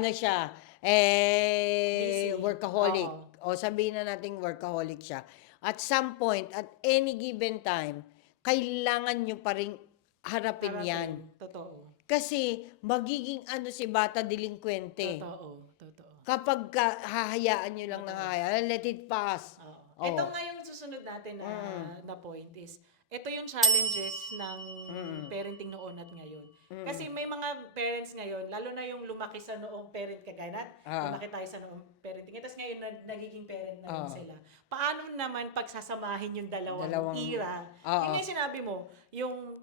siya, Busy. workaholic. Oo. O sabihin na natin workaholic siya. At some point, at any given time, kailangan nyo pa rin harapin yan. Totoo. Kasi magiging si bata delinquente. Totoo. Kapag hahayaan nyo lang na let it pass. Oo. Ito nga yung susunod natin na point is, ito yung challenges ng parenting noon at ngayon. Kasi may mga parents ngayon, lalo na yung lumaki sa noong parent kaganat, lumaki tayo sa noong parenting. Tapos ngayon, nagiging parent na rin sila. Paano naman pagsasamahin yung dalawang era? Yun yung sinabi mo, yung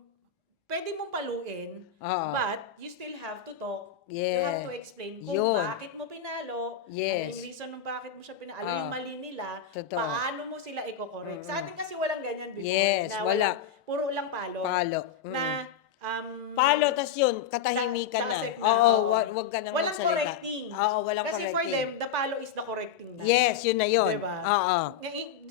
pwede mong paluin, but you still have to talk. You have to explain kung bakit mo pinalo, yung reason nung bakit mo siya pinalo, yung mali nila, Totoo. paano mo sila i-correct. Sa atin kasi walang ganyan before. Yes, na wala. puro lang palo. Palo. Na Palo, tas yun, katahimikan na. Tasek Oo, oo. wag ka nang Walang magsalita. correcting. Oo, walang Kasi for correcting. them, the palo is the correcting na. Yes, yun na yun. Diba? Oo.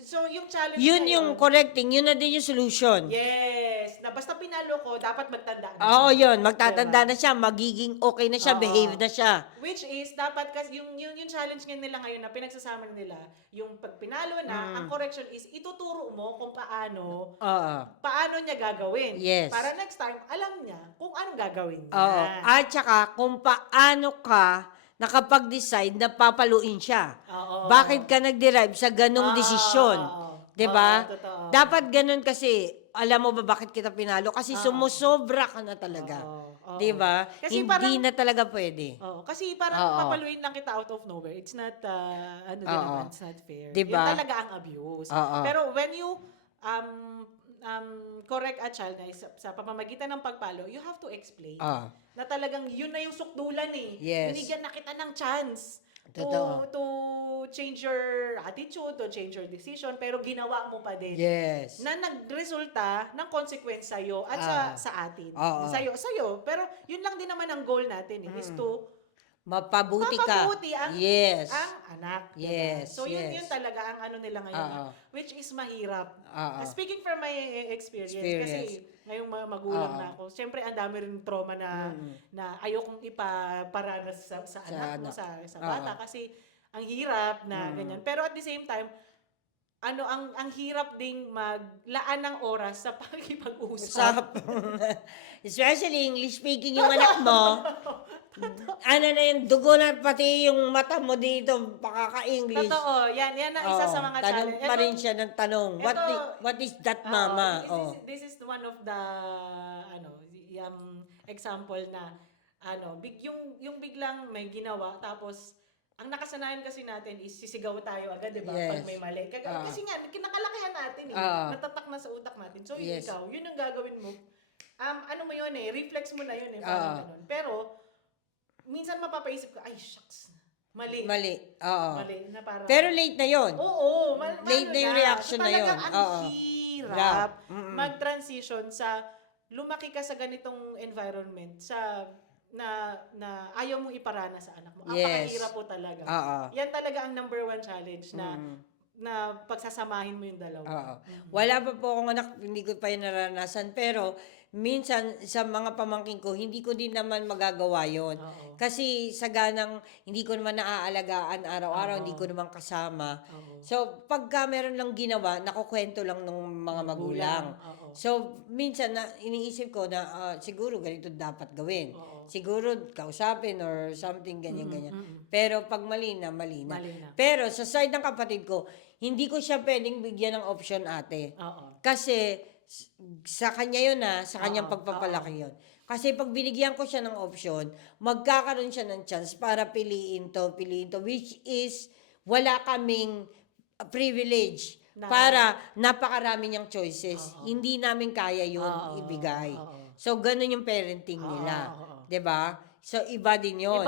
So, yung challenge Yun ngayon, yung correcting, yun na din yung solution. yes, na basta pinalo ko, dapat magtanda na Oo, siya. yun. Magtatanda Diba? na siya, magiging okay na siya, Oo. behave na siya. Which is, dapat kasi yung challenge nga nila ngayon na pinagsasama nila, yung pag pinalo na, ang correction is ituturo mo kung paano niya gagawin. Yes. Para next time, alam niya kung anong gagawin niya. Oo. At saka, kung paano ka nakapag-decide na papaluin siya. Oo. Bakit ka nag-derive sa ganong Oo. desisyon? Oo. 'Di ba? Oo, totoo. Dapat ganun kasi, alam mo ba bakit kita pinalo? Kasi sumusobra ka na talaga. Oo. Oo. 'Di ba? Kasi Hindi parang, na talaga pwede. oo, kasi parang Oo. papaluin lang kita out of nowhere. It's not, ano din Oo. naman, it's not fair. Diba? Yun talaga ang abuse. Oo. Pero when you correct a child na sa pamamagitan ng pagpalo, you have to explain Ah. na talagang yun na yung sukdulan eh. Yes. Binigyan na kita ng chance Totoo. to change your attitude, to change your decision, pero ginawa mo pa din. Yes. Na nagresulta ng consequence sa'yo at sa atin. Oo. Sa'yo. Pero yun lang din naman ang goal natin eh, is to Mapabuti ka. mapabuti ang Yes. anak. Diba? Yes, So yun yes. talaga ang ano nila ngayon, Oo. which is mahirap. Oo. Speaking from my experience, kasi ngayong magulang na ako, syempre ang dami rin trauma na ayokong ipaparanas sa anak mo, sa bata, kasi ang hirap na ganyan. Pero at the same time, ang hirap ding maglaan ng oras sa pakikipag-usap. Especially English speaking yung anak mo. Ano na yung dugo na pati yung mata mo dito, pakaka-English. Totoo, yan ang isa sa mga tanong challenge. pa rin siya ng tanong. What is that, mama? This is one of the example na yung biglang may ginawa, tapos ang nakasanayan kasi natin is sisigaw tayo agad, di ba? Yes. Pag may mali. Kasi nga, kinakalakihan natin eh. Natatak na sa utak natin. So, Yes. ikaw, yun ang gagawin mo. Ano mo yun eh, reflex mo na yun eh. Parang ganun. Pero, minsan mapapaisip ka, ay, shucks. Mali. Oo. Mali. Na parang, Pero late na yon. oo. Late na yung reaction na yun. Talagang ang hirap mag-transition sa lumaki ka sa ganitong environment, na ayaw mong iparana sa anak mo. Ang pakahirap po talaga. Yan talaga ang number one challenge na pagsasamahin mo yung dalawa. Wala pa po akong anak, hindi ko pa yun naranasan. Pero, minsan, sa mga pamangkin ko, hindi ko din naman magagawa yon. Kasi sa ganang, hindi ko naman naaalagaan araw-araw, hindi ko naman kasama. So, pagka meron lang ginawa, nakukwento lang ng mga magulang. So, minsan, iniisip ko na siguro ganito dapat gawin. Siguro kausapin or something, ganyan-ganyan. Pero pag mali na. Pero sa side ng kapatid ko, hindi ko siya pwedeng bigyan ng option, ate. Kasi sa kanya yun sa kanyang pagpapalaki yun. Kasi pag binigyan ko siya ng option, magkakaroon siya ng chance para piliin to, which is wala kaming privilege para napakarami niyang choices. Hindi namin kaya yun ibigay. So, ganun yung parenting nila. 'Di ba? So, iba din yun.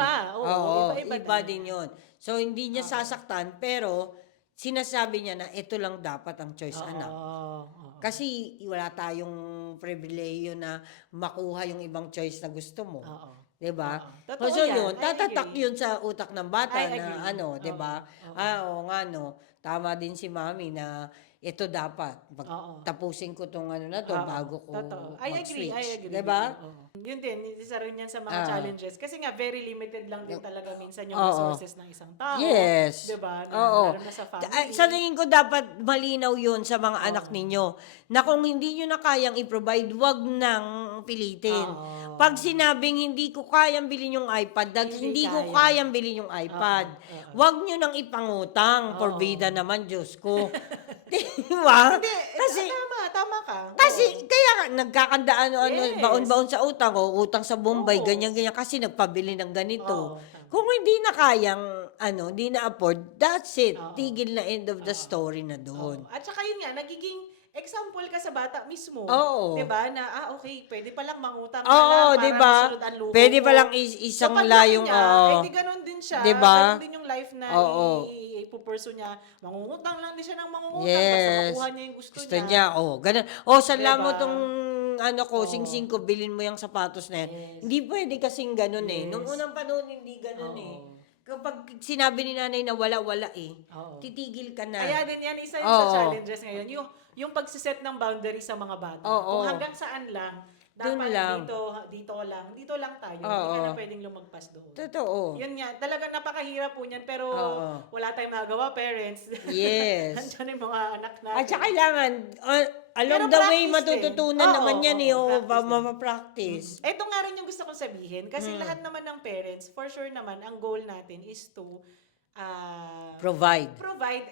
Iba din yun. So, hindi niya sasaktan, pero sinasabi niya na ito lang dapat ang choice, anak. Kasi wala tayong pribileyo na makuha yung ibang choice na gusto mo. 'Di ba? Totoo So, yan. yun, tatatak I agree. yun sa utak ng bata I na agree. 'di ba? Oo nga, no. Tama din si Mami na ito dapat. Tapusin ko tong bago ko Totoo. I agree. mag-switch. 'Di ba? Yun din, isa rin yan sa mga challenges. Kasi nga, very limited lang din talaga minsan yung Oo. resources ng isang tao. Yes. Diba? Oo. Lalo na sa family. Sa tingin ko dapat malinaw yun sa mga anak ninyo. Na kung hindi nyo na kayang i-provide, wag nang pilitin. Pag sinabing hindi ko kayang bilhin yung iPad, hindi ko kayang bilhin yung iPad, wag nyo nang ipangutang. Porbida naman, Diyos ko. Diba? Kasi, tama ka. Kasi, kaya nga, nagkakandaan, Yes. baon-baon sa utang, o utang sa Bombay, ganyan-ganyan, kasi nagpabili ng ganito. Kung hindi na kayang, hindi na afford, that's it. Tigil na, end of the story na doon. At saka yun nga, nagiging example ka sa bata mismo. Oo. Diba? Na, okay, pwede palang mangutang ka Oo, lang para diba? masunod ang luho Pwede mo. palang isang So, pag layong, niya, oo. di ganun din siya. Diba? Ganun din yung life na ipupurso niya. Mangungutang lang din siya ng mangungutang. Basta Yes. makuha niya yung gusto Gusto niya. niya, ganun. Sala mo Diba? tong, ano ko, sing-sing ko, bilhin mo yung sapatos na yan. Yes. Hindi pwede kasing ganun eh. Yes. Nung unang panahon, hindi ganun Oo. eh. Kapag sinabi ni nanay na wala eh, Oo. titigil ka na. Kaya din yan, isa yun Oo. sa challenges ngayon. Yung pagsiset ng boundary sa mga bata. Oo. Kung hanggang saan lang, Dun dapat lang. dito lang tayo. Hindi Oo. ka na pwedeng lumagpas doon. Totoo. Yun nga, talagang napakahirap po niyan, pero Oo. wala tayong magagawa, parents. Yes. Nandiyan yung mga anak natin. At saka kailangan, along Pero the way, practice din. matututunan Oo, naman yan eh. oo, Oo, practice din. mapapractice. Ito nga rin yung gusto kong sabihin. Kasi lahat naman ng parents, for sure naman, ang goal natin is to Provide.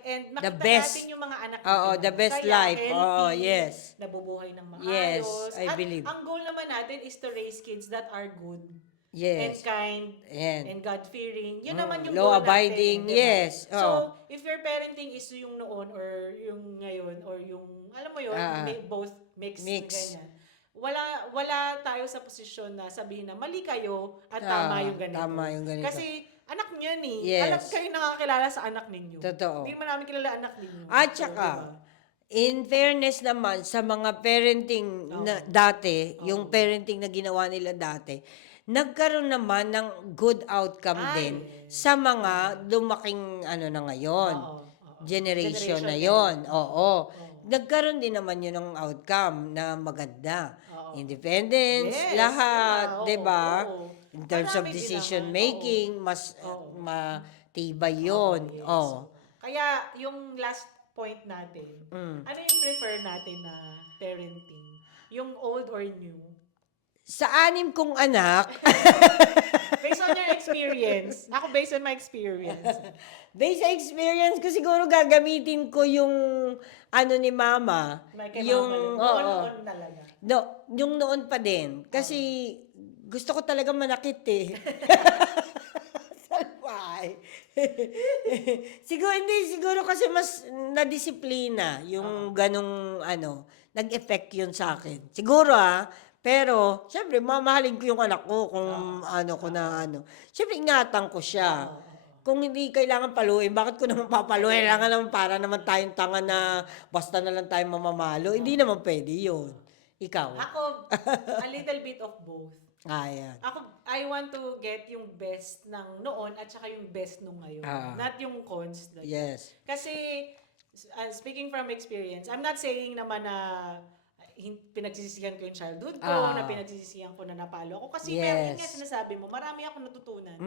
and The makita best. natin yung mga anak natin. Oo, the best Kaya life. healthy, Oo, yes. nabubuhay ng maayos. Yes, I At believe. ang goal naman natin is to raise kids that are good and Yes. kind Yan. and God-fearing. Yun naman yung Law goal abiding, natin. Diba? yes. So, Oo. if your parenting is yung noon or yung ngayon or yung, alam mo yun, both mix. Ganyan. Wala tayo sa posisyon na sabihin na mali kayo at tama yung ganito. Tama yung ganito. Kasi anak niyo ni. Yes. Alam kayo nakakilala sa anak ninyo. Totoo. Hindi naman namin kilala anak ninyo. At So, saka, diba? in fairness naman sa mga parenting na dati, yung parenting na ginawa nila dati, nagkaroon naman ng good outcome din sa mga lumaking ano na ngayon. Generation na yon. Oo. Nagkaroon din naman yun ng outcome na maganda. Independence, Yes, lahat, diba? 'di ba? Oo. In terms of Marami din decision naman, making, mas matibay yun. Yes. Oh. Kaya yung last point natin, Mm. ano yung prefer natin na parenting? Yung old or new? Sa 6 kong anak, Based on your experience. Ako based on my experience. based sa experience ko, siguro gagamitin ko yung ano ni mama. Kay Yung, Mama, noon talaga. No, yung noon pa din. Kasi gusto ko talaga manakit eh. Salpay. siguro kasi mas nadisiplina yung ganong ano, nag-effect yun sa akin. Siguro pero syempre mamahalin ko yung anak ko kung ano ko na ano. Syempre ingatan ko siya. Kung hindi kailangan paluin, bakit ko naman papaluin? Kailangan naman para naman tayong tanga na basta na lang tayo mamamalo. Hindi naman pwede yun. Ikaw? Ako, a little bit of both. Yan. I want to get yung best ng noon at saka yung best nung ngayon. Not yung cons. Yes. Kasi, speaking from experience, I'm not saying naman na pinagsisisihan ko yung childhood ko, na pinagsisisihan ko na napalo ako. Kasi meron nga sinasabi mo, marami ako natutunan.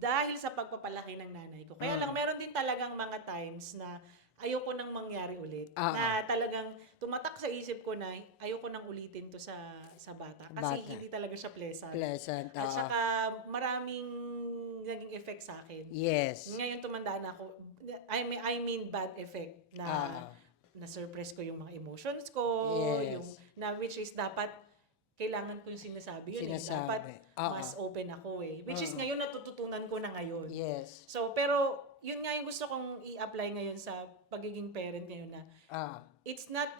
Dahil sa pagpapalaki ng nanay ko. Kaya lang, meron din talagang mga times na ayoko nang mangyari ulit. Na talagang tumatak sa isip ko na ayoko nang ulitin to sa bata. Kasi hindi talaga siya pleasant. At saka maraming naging effect sa akin. Yes. Ngayon tumanda na ako. I mean bad effect na na-suppress ko yung mga emotions ko. Yes. Yung, which is dapat kailangan ko yung sinasabi yun. Dapat mas open ako eh. Which is ngayon natututunan ko na ngayon. Yes. So, pero yun nga yung gusto kong i-apply ngayon sa pagiging parent ngayon na it's not,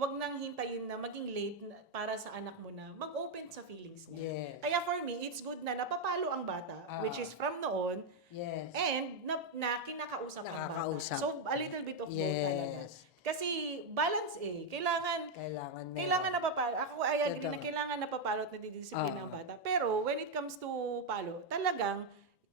wag nang hintayin na maging late para sa anak mo na mag-open sa feelings niya. Yes. Kaya for me, it's good na napapalo ang bata, which is from noon, Yes. and na kinakausap ang bata. Nakakausap. So, a little bit of both talaga. Kasi balance Kailangan napapalo. Ako ay agree na kailangan napapalo at nadidisiplina ang bata. Pero when it comes to palo, talagang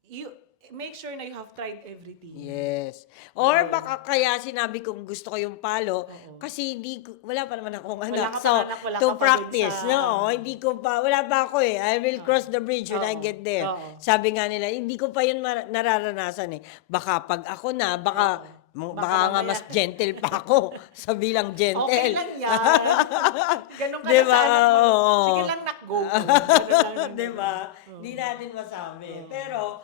you make sure na you have tried everything. Yes. Or baka kaya sinabi kong gusto ko yung palo kasi wala pa naman akong anak. Wala to ka pa practice, dun sa- no? Hindi ko pa, wala pa ako eh. I will cross the bridge when I get there. Sabi nga nila, hindi ko pa yun nararanasan eh. Baka pag ako na, baka nga mas gentle pa ako sa bilang gentle. Okay lang yan. Ganun ka Diba? na sana. Oo. Sige lang, go. Ganun lang. Diba? Hindi natin masabi. Pero,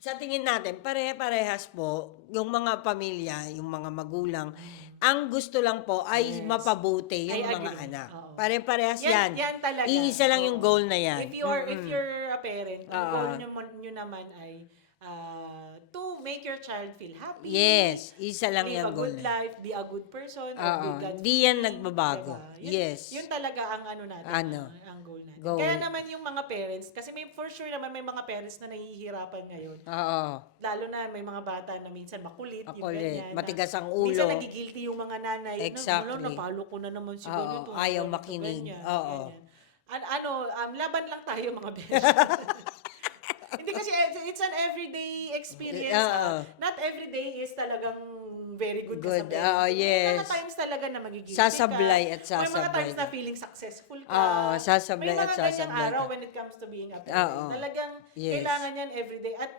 sa tingin natin, pare-parehas po, yung mga pamilya, yung mga magulang, ang gusto lang po ay mapabuti yung I mga agree. anak. Oo. Pare-parehas yan. Yan talaga. Iisa lang yung Oo. goal na yan. If you're a parent, yung goal nyo naman ay to make your child feel happy. Yes, isa lang Live a yung goal good na. life, be a good person, or Oo, be God di yan nagbabago. Diba? Yes. Yun talaga ang ano natin, Ano? ang goal natin. Goal. Kaya naman yung mga parents, kasi for sure naman may mga parents na nahihirapan ngayon. Oo. Lalo na may mga bata na minsan makulit, yung Makulit. ganyan. Matigas ang Minsan ulo. nagigilty yung mga nanay. Exactly. Napalo ko na naman si Oo, ganito. ayaw ganito, makinig. ganyan, Oo. ganyan. Laban lang tayo mga beses. Hindi kasi it's an everyday experience. Oo. Not every day is talagang very good, Good. ka sa Oo, parenting. May mga yes. times talaga na magiging Sasablay at May mga sasablay. times na feeling successful ka. Oo, sasablay May at mga ganyang sasablay araw ka. when it comes to being a Oo. parent. Talagang Yes. kailangan yan everyday. At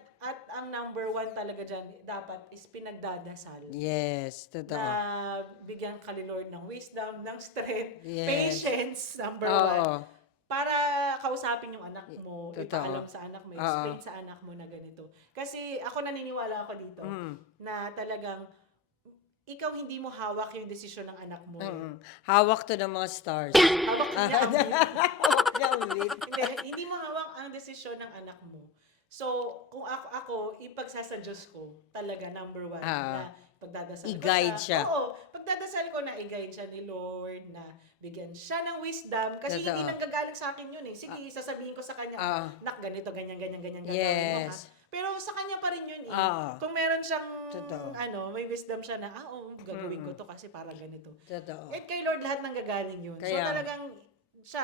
ang number one talaga dyan, dapat is pinagdadasal. Yes, totoo. Na bigyan ka ni Lord ng wisdom, ng strength, Yes. patience, number Oo. one. Para kausapin yung anak mo, Totoo. ipaalam sa anak mo, explain sa anak mo na ganito. Kasi ako naniniwala ako dito na talagang ikaw hindi mo hawak yung desisyon ng anak mo. Hawak to ng mga stars. Hawak niya ang Hawak niya ang lead. hindi mo hawak ang desisyon ng anak mo. So, kung ako ipagsasuggest ko talaga number one na pagdadasal I-guide ko siya. Oo, pagdadasal ko na i-guide siya ni Lord, na bigyan siya ng wisdom. Kasi Totoo. hindi nanggagaling sa akin yun eh. Sige, sasabihin ko sa kanya, nak, ganito, ganyan, ganyan, ganyan, Yes. gagawin mo ha. Pero sa kanya pa rin yun eh. Kung meron siyang, Totoo. may wisdom siya na, gagawin ko to kasi para ganito. Totoo. At kay Lord lahat nanggagaling yun. So Kaya- talagang siya,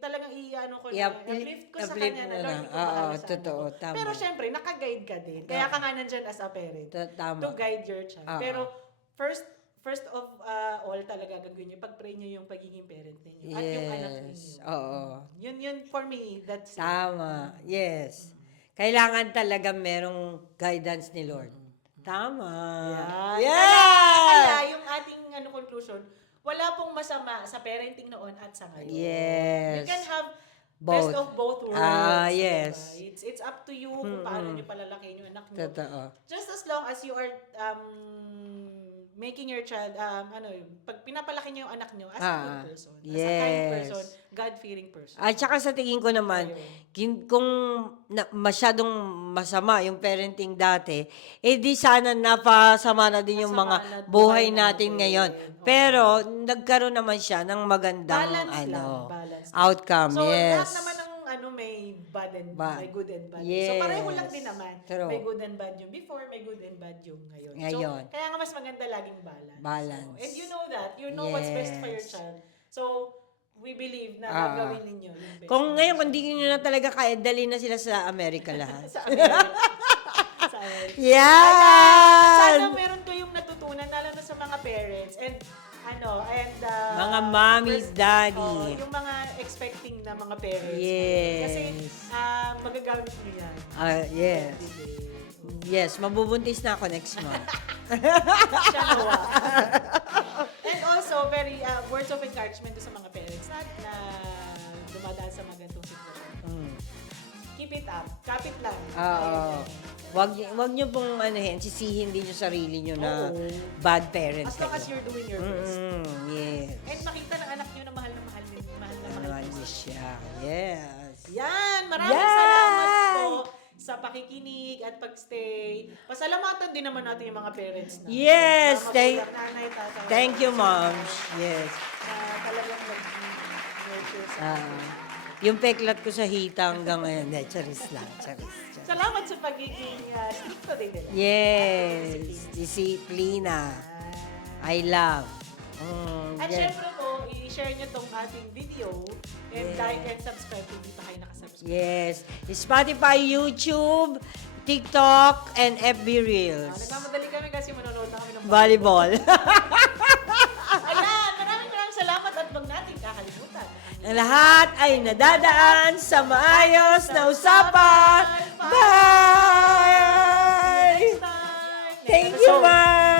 talagang ko na, uplift ko sa uplift kanya mo na, na. Lord, ikaw bahala sa totoo, anak ko. tama. Pero syempre, nakaguide ka din. Kaya ka nga nandyan as a parent Tama. to guide your child. Oo. Pero first of all talaga gagawin niyo, pag-pray niyo yung pagiging parent ninyo at yung anak ninyo. Oo. Yun for me, that's it. Tama. Yes. Kailangan talaga merong guidance ni Lord. Tama. Kaya yung ating conclusion, wala pong masama sa parenting noon at sa ngayon. Yes. You can have Both. best of both worlds. Yes. Diba? It's up to you kung paano niyo palalakihin yung anak niyo. Totoo. Just as long as you are making your child, pag pinapalaki niyo yung anak niyo as a good person, as a kind Yes. person, God-fearing person. At saka sa tingin ko naman, kung masyadong masama yung parenting dati, di sana napasama na din yung Masama mga na buhay buhay natin natin. ngayon. Oo. Pero nagkaroon naman siya ng magandang Balance lang. Balance lang. outcome. So, Yes. lahat naman ng may bad and may good and bad. Yes. So, pareho lang din naman. True. May good and bad yung before, may good and bad yung ngayon. Ngayon. So, kaya nga mas maganda laging balance. Balance. So, and you know that. You know what's best for your Yes. child. So, we believe na gagawin ninyo yung best. Kung ngayon, kung di nyo na talaga kaya, dali na sila sa Amerika lahat. sa America. Sa America. Yan! Sana meron kayong natutunan, lalo na sa mga parents. And Mga mommy, daddy. yung mga expecting na mga parents. Yes. Kasi magagamit nyo yan. Yes. Yes, mabubuntis na ako next month. Siya nawa. And also, very words of encouragement to sa mga parents na dumadaan sa mga ganitong sitwasyon. Keep it up. Kapit lang. Oo. Wag niyo pong sisihin din yung sarili niyo na bad parents As long as kayo. you're doing your best. Yes. And makita ng anak nyo na mahal na mahal Mahal niyo siya. Yes. Yan! Maraming salamat po sa pakikinig at pagstay. Pasalamatan din naman natin yung mga parents na. Yes, Mga magulang, nanay, tatay. Thank you, moms. Yes. Na talagang nag-nurture sa Yung peklat ko sa hita hanggang ngayon. Charis lang. Charis. Salamat sa pagiging stricto din nila. Yes. Disiplina. I love. At yes. syempre po, i-share nyo tong ating video and like and subscribe kung hindi pa kayo nakasubscribe. Yes. Spotify, YouTube, TikTok, and FB Reels. Nagmamadali kami kasi manonood na kami ng Volleyball. Ayan! Maraming salamat at wag natin kakalimutan. Ang lahat ay nadadaan sa maayos na usapan. Bye! Next time! Thank you, ma'am!